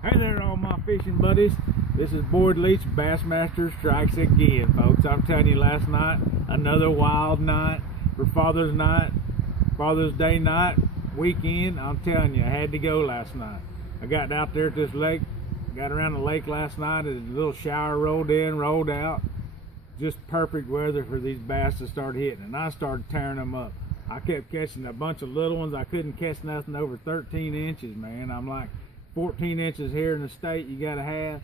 Hey there, all my fishing buddies. This is Boyd Leach, Bassmaster Strikes Again, folks. I'm telling you, last night, another wild night for Father's Day night, weekend. I'm telling you, I had to go last night. I got out there at this lake, got around the lake last night, and a little shower rolled in, rolled out. Just perfect weather for these bass to start hitting, and I started tearing them up. I kept catching a bunch of little ones. I couldn't catch nothing over 13 inches, man. I'm like, 14 inches here in the state you gotta have.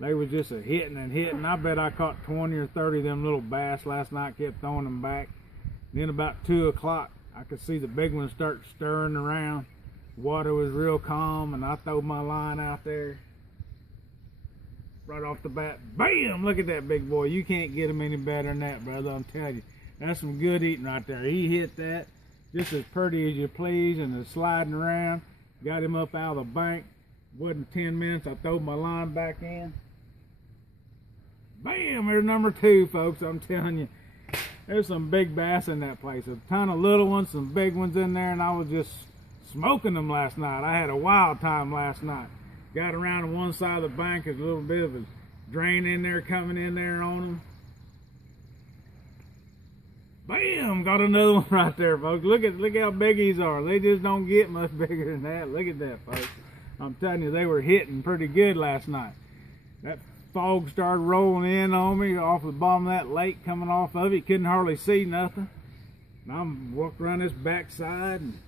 They were just a hitting and hitting. I bet I caught 20 or 30 of them little bass last night, kept throwing them back. And then about 2 o'clock, I could see the big ones start stirring around. Water was real calm, and I threw my line out there. Right off the bat, bam! Look at that big boy. You can't get him any better than that, brother, I'm telling you. That's some good eating right there. He hit that just as pretty as you please, and it's sliding around. Got him up out of the bank. Wasn't 10 minutes, I threw my line back in. Bam, there's number 2, folks. I'm telling you, there's some big bass in that place. A ton of little ones, some big ones in there, and I was just smoking them last night. I had a wild time last night. Got around to one side of the bank, there's a little bit of a drain in there coming in there on them. Bam, got another one right there, folks. Look how big these are. They just don't get much bigger than that. Look at that, folks. I'm telling you, they were hitting pretty good last night. That fog started rolling in on me off the bottom of that lake, coming off of it. Couldn't hardly see nothing. And I'm walking around this backside, and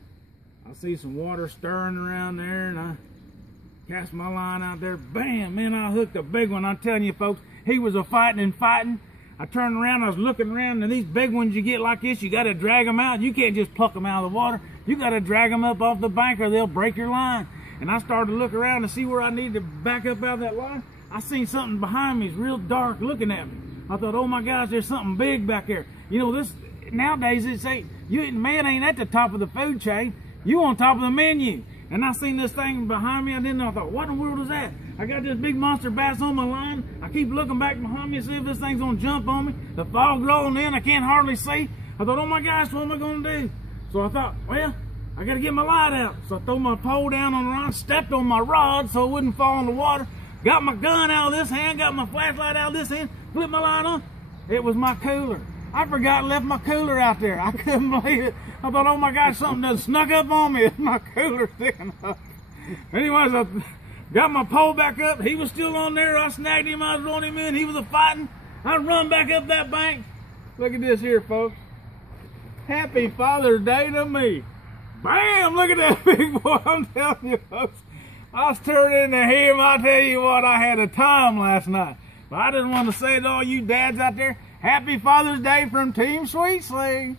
I see some water stirring around there, and I cast my line out there. Bam, man, I hooked a big one. I'm telling you, folks, he was a fighting and fighting. I turned around, I was looking around, and these big ones you get like this, you got to drag them out. You can't just pluck them out of the water. You got to drag them up off the bank, or they'll break your line. And I started to look around to see where I needed to back up out of that line. I seen something behind me. It's real dark looking at me. I thought, oh my gosh, there's something big back there. You know, this nowadays, it's man ain't at the top of the food chain. You on top of the menu. And I seen this thing behind me, and then I thought, what in the world is that? I got this big monster bass on my line. I keep looking back behind me to see if this thing's gonna jump on me. The fog rolling in, I can't hardly see. I thought, oh my gosh, what am I gonna do? So I thought, well, I gotta get my light out. So I threw my pole down on the line, stepped on my rod so it wouldn't fall in the water. Got my gun out of this hand, got my flashlight out of this hand, flipped my light on. It was my cooler. I forgot left my cooler out there. I couldn't believe it. I thought, oh my gosh, something done snuck up on me. It's my cooler sticking up. Anyways, I got my pole back up. He was still on there. I snagged him. I was rolling him in. He was a fighting. I run back up that bank. Look at this here, folks. Happy Father's Day to me. Bam! Look at that big boy. I'm telling you, folks. I was turning into him. I tell you what, I had a time last night. But I just want to say to all you dads out there, Happy Father's Day from Team Sweet Sling.